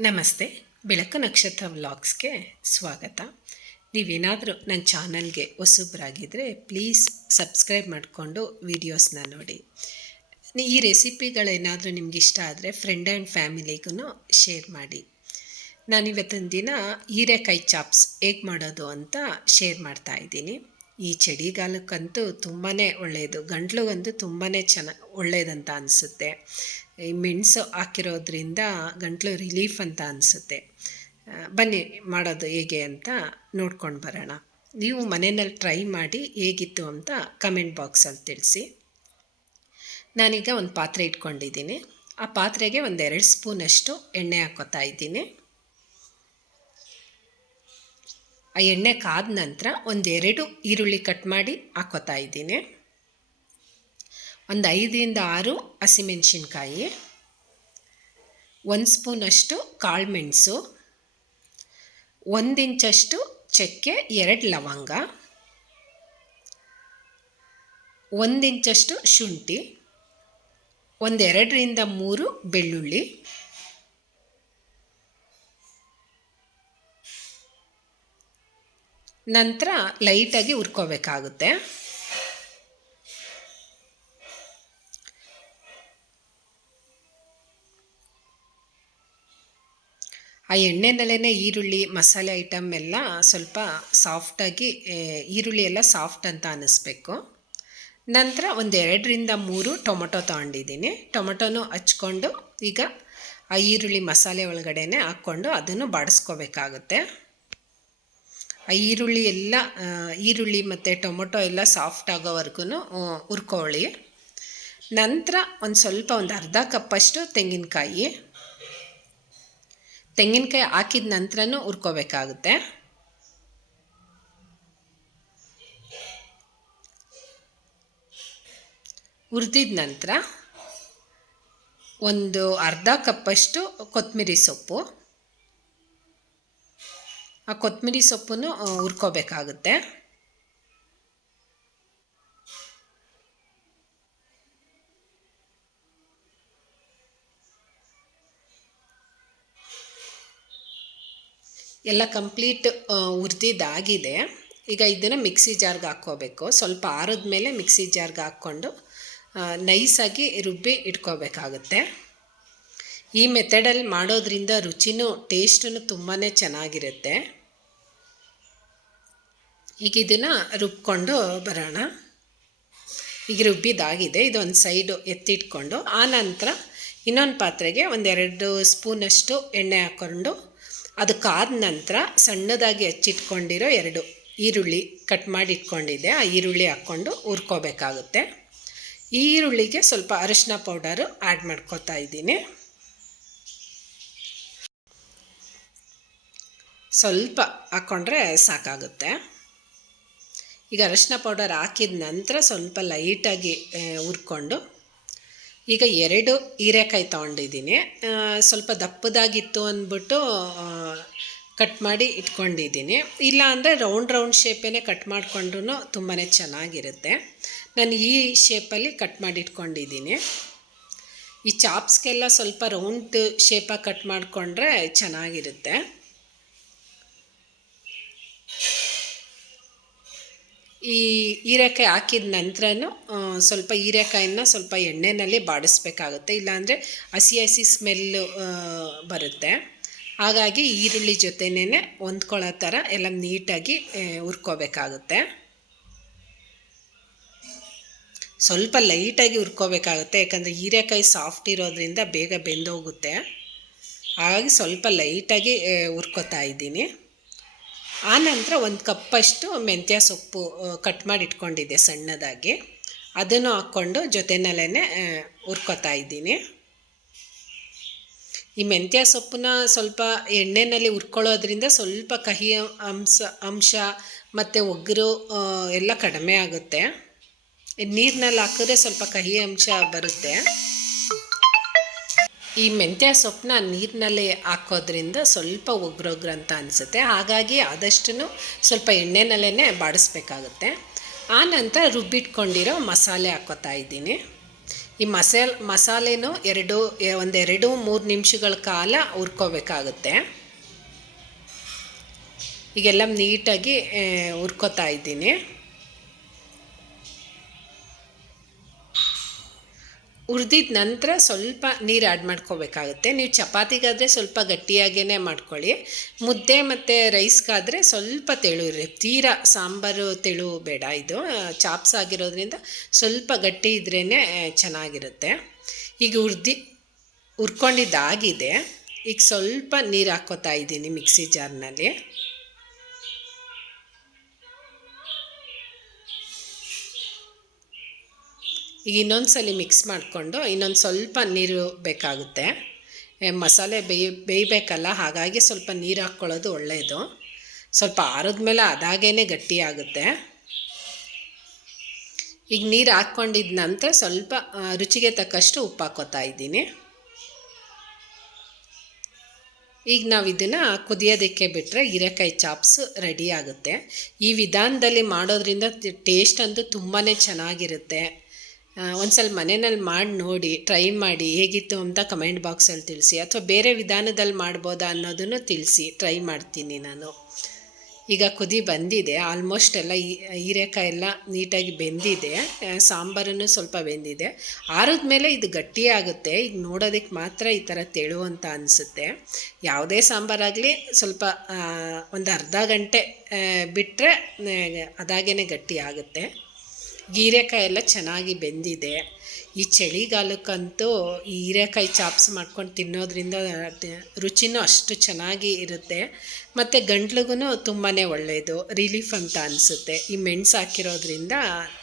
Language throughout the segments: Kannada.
ನಮಸ್ತೆ. ಬೆಳಕು ನಕ್ಷತ್ರ ವ್ಲಾಗ್ಸ್ಗೆ ಸ್ವಾಗತ. ನೀವೇನಾದರೂ ನನ್ನ ಚಾನಲ್ಗೆ ಹೊಸಬ್ರಾಗಿದ್ದರೆ ಪ್ಲೀಸ್ ಸಬ್ಸ್ಕ್ರೈಬ್ ಮಾಡಿಕೊಂಡು ವೀಡಿಯೋಸ್ನ ನೋಡಿ. ಈ ರೆಸಿಪಿಗಳೇನಾದರೂ ನಿಮ್ಗೆ ಇಷ್ಟ ಆದರೆ ಫ್ರೆಂಡ್ ಆ್ಯಂಡ್ ಫ್ಯಾಮಿಲಿಗೂ ಶೇರ್ ಮಾಡಿ. ನಾನಿವತ್ತಿನ ದಿನ ಹೀರೆಕಾಯಿ ಚಾಪ್ಸ್ ಹೇಗೆ ಮಾಡೋದು ಅಂತ ಶೇರ್ ಮಾಡ್ತಾ ಇದ್ದೀನಿ. ಈ ಚಳಿಗಾಲಕ್ಕಂತೂ ತುಂಬಾ ಒಳ್ಳೆಯದು ಗಂಟ್ಲಿಗಂತೂ ತುಂಬಾ ಚೆನ್ನ ಒಳ್ಳೆಯದಂತ ಅನಿಸುತ್ತೆ. ಈ ಮೆಣಸು ಹಾಕಿರೋದ್ರಿಂದ ಗಂಟಲು ರಿಲೀಫ್ ಅಂತ ಅನಿಸುತ್ತೆ. ಬನ್ನಿ ಮಾಡೋದು ಹೇಗೆ ಅಂತ ನೋಡ್ಕೊಂಡು ಬರೋಣ. ನೀವು ಮನೆಯಲ್ಲಿ ಟ್ರೈ ಮಾಡಿ ಹೇಗಿತ್ತು ಅಂತ ಕಮೆಂಟ್ ಬಾಕ್ಸಲ್ಲಿ ತಿಳಿಸಿ. ನಾನೀಗ ಒಂದು ಪಾತ್ರೆ ಇಟ್ಕೊಂಡಿದ್ದೀನಿ. ಆ ಪಾತ್ರೆಗೆ ಒಂದೆರಡು ಸ್ಪೂನಷ್ಟು ಎಣ್ಣೆ ಹಾಕೋತಾ ಇದ್ದೀನಿ. ಆ ಎಣ್ಣೆ ಕಾದ ನಂತರ ಒಂದೆರಡು ಈರುಳ್ಳಿ ಕಟ್ ಮಾಡಿ ಹಾಕೋತಾ ಇದ್ದೀನಿ. ಒಂದು ಐದರಿಂದ ಆರು ಹಸಿಮೆಣಸಿನ್ಕಾಯಿ, ಒಂದು ಸ್ಪೂನಷ್ಟು ಕಾಳುಮೆಣಸು ಒಂದು ಇಂಚಷ್ಟು ಚಕ್ಕೆ ಎರಡು ಲವಂಗ, ಒಂದು ಇಂಚಷ್ಟು ಶುಂಠಿ ಒಂದೆರಡರಿಂದ ಮೂರು ಬೆಳ್ಳುಳ್ಳಿ, ನಂತರ ಲೈಟಾಗಿ ಹುರ್ಕೋಬೇಕಾಗುತ್ತೆ. ಆ ಎಣ್ಣೆನಲ್ಲೇ ಈರುಳ್ಳಿ, ಮಸಾಲೆ ಐಟಮ್ ಎಲ್ಲ ಸ್ವಲ್ಪ ಸಾಫ್ಟಾಗಿ ಈರುಳ್ಳಿ ಎಲ್ಲ ಸಾಫ್ಟ್ ಅಂತ ಅನ್ನಿಸ್ಬೇಕು ನಂತರ ಒಂದು ಎರಡರಿಂದ ಮೂರು ಟೊಮೊಟೊ ತಗೊಂಡಿದ್ದೀನಿ. ಟೊಮೊಟೊನೂ ಹಚ್ಕೊಂಡು ಈಗ ಆ ಈರುಳ್ಳಿ ಮಸಾಲೆ ಒಳಗಡೆನೆ ಹಾಕ್ಕೊಂಡು ಅದನ್ನು ಬಾಡಿಸ್ಕೋಬೇಕಾಗುತ್ತೆ. ಆ ಈರುಳ್ಳಿ ಎಲ್ಲ ಈರುಳ್ಳಿ ಮತ್ತು ಟೊಮೊಟೊ ಎಲ್ಲ ಸಾಫ್ಟ್ ಆಗೋವರೆಗೂ ಹುರ್ಕೊಳ್ಳಿ. ನಂತರ ಒಂದು ಸ್ವಲ್ಪ ಒಂದು ಅರ್ಧ ಕಪ್ಪಷ್ಟು ತೆಂಗಿನಕಾಯಿ. ತೆಂಗಿನಕಾಯಿ ಹಾಕಿದ ನಂತರನೂ ಹುರ್ಕೋಬೇಕಾಗುತ್ತೆ. ಹುರಿದಿದ ನಂತರ ಒಂದು ಅರ್ಧ ಕಪ್ಪಷ್ಟು ಕೊತ್ತಂಬರಿ ಸೊಪ್ಪು. ಆ ಕೊತ್ತಂಬರಿ ಸೊಪ್ಪನ್ನು ಹುರ್ಕೋಬೇಕಾಗುತ್ತೆ. ಎಲ್ಲ ಕಂಪ್ಲೀಟ್ ಹುರಿದಿದ್ದಾಗಿದೆ ಈಗ ಇದನ್ನು ಮಿಕ್ಸಿ ಜಾರ್ಗೆ ಹಾಕ್ಕೋಬೇಕು. ಸ್ವಲ್ಪ ಆರಿದ ಮೇಲೆ ಮಿಕ್ಸಿ ಜಾರ್ಗೆ ಹಾಕ್ಕೊಂಡು ನೈಸಾಗಿ ರುಬ್ಬಿ ಇಟ್ಕೋಬೇಕಾಗುತ್ತೆ. ಈ ಮೆಥಡಲ್ಲಿ ಮಾಡೋದ್ರಿಂದ ರುಚಿನೂ ಟೇಸ್ಟೂ ತುಂಬಾ ಚೆನ್ನಾಗಿರುತ್ತೆ. ಈಗ ಇದನ್ನು ರುಬ್ಕೊಂಡು ಬರೋಣ. ಈಗ ರುಬ್ಬಿದಾಗಿದೆ ಇದೊಂದು ಸೈಡು ಎತ್ತಿಟ್ಕೊಂಡು, ಆ ನಂತರ ಇನ್ನೊಂದು ಪಾತ್ರೆಗೆ ಒಂದೆರಡು ಸ್ಪೂನಷ್ಟು ಎಣ್ಣೆ ಹಾಕ್ಕೊಂಡು ಅದಕ್ಕಾದ ನಂತರ ಸಣ್ಣದಾಗಿ ಹಚ್ಚಿಟ್ಕೊಂಡಿರೋ ಎರಡು ಈರುಳ್ಳಿ ಕಟ್ ಮಾಡಿ ಇಟ್ಕೊಂಡಿದ್ದೆ ಆ ಈರುಳ್ಳಿ ಹಾಕ್ಕೊಂಡು ಹುರ್ಕೋಬೇಕಾಗುತ್ತೆ. ಈರುಳ್ಳಿಗೆ ಸ್ವಲ್ಪ ಅರಿಶಿನ ಪೌಡರು ಆ್ಯಡ್ ಮಾಡ್ಕೋತಾ ಇದ್ದೀನಿ. ಸ್ವಲ್ಪ ಹಾಕ್ಕೊಂಡ್ರೆ ಸಾಕಾಗುತ್ತೆ. ಈಗ ಅರಿಶಿನ ಪೌಡರ್ ಹಾಕಿದ ನಂತರ ಸ್ವಲ್ಪ ಲೈಟಾಗಿ ಹುರ್ಕೊಂಡು ಈಗ ಎರಡು ಹೀರೆಕಾಯಿ ತೊಗೊಂಡಿದ್ದೀನಿ. ಸ್ವಲ್ಪ ದಪ್ಪದಾಗಿತ್ತು ಅಂದ್ಬಿಟ್ಟು ಕಟ್ ಮಾಡಿ ಇಟ್ಕೊಂಡಿದ್ದೀನಿ. ಇಲ್ಲ ಅಂದರೆ ರೌಂಡ್ ರೌಂಡ್ ಶೇಪೇ ಕಟ್ ಮಾಡಿಕೊಂಡ್ರೂ ತುಂಬಾ ಚೆನ್ನಾಗಿರುತ್ತೆ. ನಾನು ಈ ಶೇಪಲ್ಲಿ ಕಟ್ ಮಾಡಿ ಇಟ್ಕೊಂಡಿದ್ದೀನಿ. ಈ ಚಾಪ್ಸ್ಗೆಲ್ಲ ಸ್ವಲ್ಪ ರೌಂಡ್ ಶೇಪಾಗಿ ಕಟ್ ಮಾಡಿಕೊಂಡ್ರೆ ಚೆನ್ನಾಗಿರುತ್ತೆ. ಈ ಹೀರೆಕಾಯಿ ಹಾಕಿದ ನಂತರ ಸ್ವಲ್ಪ ಹೀರೆಕಾಯನ್ನ ಸ್ವಲ್ಪ ಎಣ್ಣೆಯಲ್ಲಿ ಬಾಡಿಸ್ಬೇಕಾಗುತ್ತೆ. ಇಲ್ಲಾಂದರೆ ಹಸಿ ಹಸಿ ಸ್ಮೆಲ್ಲು ಬರುತ್ತೆ. ಹಾಗಾಗಿ ಈರುಳ್ಳಿ ಜೊತೆನೇ ಹೊಂದ್ಕೊಳ್ಳೋ ಥರ ಎಲ್ಲ ನೀಟಾಗಿ ಹುರ್ಕೋಬೇಕಾಗುತ್ತೆ. ಸ್ವಲ್ಪ ಲೈಟಾಗಿ ಹುರ್ಕೋಬೇಕಾಗುತ್ತೆ, ಯಾಕಂದರೆ ಹೀರೆಕಾಯಿ ಸಾಫ್ಟ್ ಇರೋದ್ರಿಂದ ಬೇಗ ಬೆಂದೋಗುತ್ತೆ. ಹಾಗಾಗಿ ಸ್ವಲ್ಪ ಲೈಟಾಗಿ ಹುರ್ಕೋತಾ ಇದ್ದೀನಿ. ಆನಂತರ ಒಂದು ಕಪ್ಪಷ್ಟು ಮೆಂತ್ಯ ಸೊಪ್ಪು ಕಟ್ ಮಾಡಿ ಇಟ್ಕೊಂಡಿದ್ದೆ ಸಣ್ಣದಾಗಿ. ಅದನ್ನು ಹಾಕ್ಕೊಂಡು ಜೊತೆನಲ್ಲೇ ಹುರ್ಕೊತಾ ಇದ್ದೀನಿ. ಈ ಮೆಂತ್ಯ ಸೊಪ್ಪನ್ನ ಸ್ವಲ್ಪ ಎಣ್ಣೆಯಲ್ಲಿ ಹುರ್ಕೊಳ್ಳೋದ್ರಿಂದ ಸ್ವಲ್ಪ ಕಹಿ ಅಂಶ ಅಂಶ ಮತ್ತು ಒಗ್ಗರು ಎಲ್ಲ ಕಡಿಮೆ ಆಗುತ್ತೆ. ನೀರಿನಲ್ಲಿ ಹಾಕಿದ್ರೆ ಸ್ವಲ್ಪ ಕಹಿ ಅಂಶ ಬರುತ್ತೆ. ಈ ಮೆಂತ್ಯ ಸೊಪ್ಪನ್ನ ನೀರಿನಲ್ಲಿ ಹಾಕೋದ್ರಿಂದ ಸ್ವಲ್ಪ ಒಗ್ರೊಗ್ರ ಅಂತ ಅನಿಸುತ್ತೆ. ಹಾಗಾಗಿ ಆದಷ್ಟು ಸ್ವಲ್ಪ ಎಣ್ಣೆನಲ್ಲೇ ಬಾಡಿಸ್ಬೇಕಾಗುತ್ತೆ. ಆ ನಂತರ ರುಬ್ಬಿಟ್ಕೊಂಡಿರೋ ಮಸಾಲೆ ಹಾಕೋತಾ ಇದ್ದೀನಿ. ಈ ಮಸಾಲ, ಮಸಾಲೆನೂ ಎರಡು ಒಂದೆರಡು, ಮೂರು ನಿಮಿಷಗಳ ಕಾಲ ಹುರ್ಕೋಬೇಕಾಗುತ್ತೆ. ಈಗೆಲ್ಲ ನೀಟಾಗಿ ಹುರ್ಕೋತಾ ಇದ್ದೀನಿ. ಹುರಿದಿದ ನಂತರ ಸ್ವಲ್ಪ ನೀರು ಆ್ಯಡ್ ಮಾಡ್ಕೋಬೇಕಾಗುತ್ತೆ. ನೀವು ಚಪಾತಿಗಾದರೆ ಸ್ವಲ್ಪ ಗಟ್ಟಿಯಾಗೇ ಮಾಡ್ಕೊಳ್ಳಿ. ಮುದ್ದೆ ಮತ್ತು ರೈಸ್ಗಾದರೆ ಸ್ವಲ್ಪ ತೆಳು ಇರಿ ತೀರಾ ಸಾಂಬಾರು ತೆಳು ಬೇಡ ಇದು. ಚಾಪ್ಸ್ ಆಗಿರೋದ್ರಿಂದ ಸ್ವಲ್ಪ ಗಟ್ಟಿ ಇದ್ರೇ ಚೆನ್ನಾಗಿರುತ್ತೆ. ಈಗ ಉರ್ದಿ ಹುರ್ಕೊಂಡಿದ್ದಾಗಿದೆ. ಈಗ ಸ್ವಲ್ಪ ನೀರು ಹಾಕ್ಕೋತಾ ಇದ್ದೀನಿ ಮಿಕ್ಸಿ ಜಾರ್ನಲ್ಲಿ. ಈಗ ಇನ್ನೊಂದು ಸಲ ಮಿಕ್ಸ್ ಮಾಡಿಕೊಂಡು ಇನ್ನೊಂದು ಸ್ವಲ್ಪ ನೀರು ಬೇಕಾಗುತ್ತೆ. ಮಸಾಲೆ ಬೇಯ್, ಬೇಯಬೇಕಲ್ಲ, ಹಾಗಾಗಿ ಸ್ವಲ್ಪ ನೀರು ಹಾಕ್ಕೊಳ್ಳೋದು ಒಳ್ಳೆಯದು ಸ್ವಲ್ಪ ಆರಿದ್ಮೇಲೆ ಅದಾಗೇ ಗಟ್ಟಿಯಾಗುತ್ತೆ ಈಗ ನೀರು ಹಾಕ್ಕೊಂಡಿದ ನಂತರ ಸ್ವಲ್ಪ ರುಚಿಗೆ ತಕ್ಕಷ್ಟು ಉಪ್ಪು ಹಾಕೋತಾ ಇದ್ದೀನಿ. ಈಗ ನಾವು ಇದನ್ನು ಕುದಿಯೋದಕ್ಕೆ ಬಿಟ್ಟರೆ ಹೀರೆಕಾಯಿ ಚಾಪ್ಸ್ ರೆಡಿ ಆಗುತ್ತೆ. ಈ ವಿಧಾನದಲ್ಲಿ ಮಾಡೋದ್ರಿಂದ ಟೇಸ್ಟ್ ಅಂತೂ ತುಂಬಾ ಚೆನ್ನಾಗಿರುತ್ತೆ. ಒಂದ್ಸಲ ಮನೆಯಲ್ಲಿ ಮಾಡಿ ನೋಡಿ ಟ್ರೈ ಮಾಡಿ ಹೇಗಿತ್ತು ಅಂತ ಕಮೆಂಟ್ ಬಾಕ್ಸಲ್ಲಿ ತಿಳಿಸಿ. ಅಥವಾ ಬೇರೆ ವಿಧಾನದಲ್ಲಿ ಮಾಡ್ಬೋದಾ ಅನ್ನೋದನ್ನು ತಿಳಿಸಿ ಟ್ರೈ ಮಾಡ್ತೀನಿ ನಾನು. ಈಗ ಕುದಿ ಬಂದಿದೆ ಆಲ್ಮೋಸ್ಟ್ ಎಲ್ಲ ಹೀರೆಕಾಯಿ ಎಲ್ಲ ನೀಟಾಗಿ ಬೆಂದಿದೆ. ಸಾಂಬಾರನ್ನು ಸ್ವಲ್ಪ ಬೆಂದಿದೆ. ಆರಿದ ಮೇಲೆ ಇದು ಗಟ್ಟಿಯಾಗುತ್ತೆ ಈಗ ನೋಡೋದಕ್ಕೆ ಮಾತ್ರ ಈ ಥರ ತೆಳು ಅಂತ ಅನಿಸುತ್ತೆ. ಯಾವುದೇ ಸಾಂಬಾರಾಗಲಿ ಸ್ವಲ್ಪ ಒಂದು ಅರ್ಧ ಗಂಟೆ ಬಿಟ್ಟರೆ ಅದಾಗೇ ಗಟ್ಟಿ ಆಗುತ್ತೆ. ಹೀರೆಕಾಯಿ ಎಲ್ಲ ಚೆನ್ನಾಗಿ ಬೆಂದಿದೆ. ಈ ಚಳಿಗಾಲಕ್ಕಂತೂ ಈ ಹೀರೆಕಾಯಿ ಚಾಪ್ಸ್ ಮಾಡ್ಕೊಂಡು ತಿನ್ನೋದ್ರಿಂದ ರುಚಿನೂ ಅಷ್ಟು ಚೆನ್ನಾಗಿ ಇರುತ್ತೆ. ಮತ್ತು ಗಂಟ್ಲಿಗೂ ತುಂಬಾ ಒಳ್ಳೆಯದು ರಿಲೀಫ್ ಅಂತ ಅನಿಸುತ್ತೆ. ಈ ಮೆಣ್ಸು ಹಾಕಿರೋದ್ರಿಂದ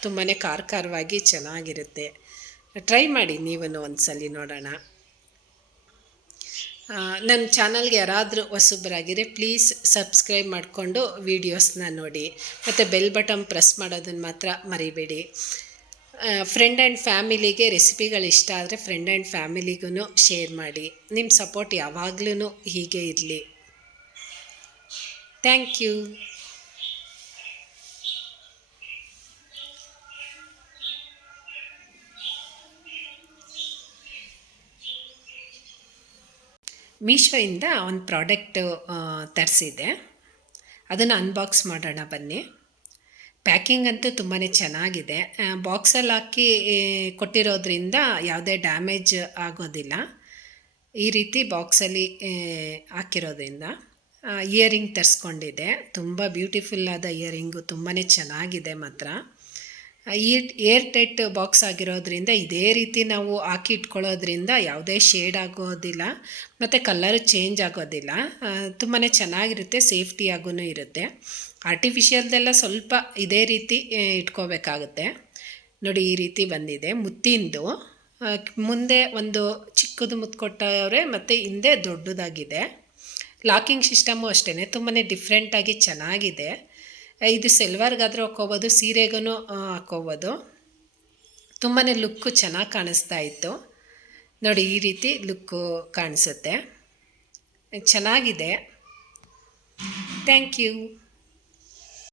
ತುಂಬಾ ಖಾರ ಖಾರವಾಗಿ ಚೆನ್ನಾಗಿರುತ್ತೆ. ಟ್ರೈ ಮಾಡಿ ನೀವನ್ನು ಒಂದು ಸಲ ನೋಡೋಣ. ನನ್ನ ಚಾನಲ್ಗೆ ಯಾರಾದರೂ ಹೊಸಬರಾಗಿದ್ರೆ ಪ್ಲೀಸ್ ಸಬ್ಸ್ಕ್ರೈಬ್ ಮಾಡಿಕೊಂಡು ವೀಡಿಯೋಸ್ನ ನೋಡಿ. ಮತ್ತು ಬೆಲ್ ಬಟನ್ ಪ್ರೆಸ್ ಮಾಡೋದನ್ನು ಮಾತ್ರ ಮರಿಬೇಡಿ. ಫ್ರೆಂಡ್ ಆ್ಯಂಡ್ ಫ್ಯಾಮಿಲಿಗೆ ರೆಸಿಪಿಗಳು ಇಷ್ಟ ಆದರೆ ಫ್ರೆಂಡ್ ಆ್ಯಂಡ್ ಫ್ಯಾಮಿಲಿಗೂ ಶೇರ್ ಮಾಡಿ. ನಿಮ್ಮ ಸಪೋರ್ಟ್ ಯಾವಾಗಲೂ ಹೀಗೆ ಇರಲಿ. ಥ್ಯಾಂಕ್ ಯು ಮೀಶೋಯಿಂದ ಒಂದು ಪ್ರಾಡಕ್ಟು ತರಿಸಿದ್ದೆ. ಅದನ್ನು ಅನ್ಬಾಕ್ಸ್ ಮಾಡೋಣ ಬನ್ನಿ. ಪ್ಯಾಕಿಂಗ್ ಅಂತೂ ತುಂಬಾ ಚೆನ್ನಾಗಿದೆ. ಬಾಕ್ಸಲ್ಲಿ ಹಾಕಿ ಕೊಟ್ಟಿರೋದ್ರಿಂದ ಯಾವುದೇ ಡ್ಯಾಮೇಜ್ ಆಗೋದಿಲ್ಲ. ಈ ರೀತಿ ಬಾಕ್ಸಲ್ಲಿ ಹಾಕಿರೋದ್ರಿಂದ ಇಯರಿಂಗ್ ತರಿಸ್ಕೊಂಡಿದ್ದೆ. ತುಂಬ ಬ್ಯೂಟಿಫುಲ್ಲಾದ ಇಯರಿಂಗು ತುಂಬಾ ಚೆನ್ನಾಗಿದೆ ಮಾತ್ರ. ಈ ಏರ್ ಟೈಟ್ ಬಾಕ್ಸ್ ಆಗಿರೋದ್ರಿಂದ ಇದೇ ರೀತಿ ನಾವು ಹಾಕಿ ಇಟ್ಕೊಳ್ಳೋದ್ರಿಂದ ಯಾವುದೇ ಶೇಡ್ ಆಗೋದಿಲ್ಲ. ಮತ್ತು ಕಲರ್ ಚೇಂಜ್ ಆಗೋದಿಲ್ಲ. ತುಂಬಾ ಚೆನ್ನಾಗಿರುತ್ತೆ ಸೇಫ್ಟಿಯಾಗೂ ಇರುತ್ತೆ. ಆರ್ಟಿಫಿಷಿಯಲ್ದೆಲ್ಲ ಸ್ವಲ್ಪ ಇದೇ ರೀತಿ ಇಟ್ಕೋಬೇಕಾಗುತ್ತೆ. ನೋಡಿ, ಈ ರೀತಿ ಬಂದಿದೆ. ಮುತ್ತಿಂದು ಮುಂದೆ ಒಂದು ಚಿಕ್ಕದು ಮುತ್ತು ಕೊಟ್ಟವ್ರೆ, ಮತ್ತು ಹಿಂದೆ ದೊಡ್ಡದಾಗಿದೆ. ಲಾಕಿಂಗ್ ಸಿಸ್ಟಮು ಅಷ್ಟೇ ತುಂಬಾ ಡಿಫ್ರೆಂಟಾಗಿ ಚೆನ್ನಾಗಿದೆ. ಇದು ಸೆಲ್ವಾರ್ಗಾದರೂ ಹಾಕ್ಕೋಬೋದು ಸೀರೆಗೂ ಹಾಕ್ಕೋಬೋದು. ತುಂಬಾ ಲುಕ್ಕು ಚೆನ್ನಾಗಿ ಕಾಣಿಸ್ತಾ ಇತ್ತು. ನೋಡಿ, ಈ ರೀತಿ ಲುಕ್ಕು ಕಾಣಿಸುತ್ತೆ. ಚೆನ್ನಾಗಿದೆ. Thank you.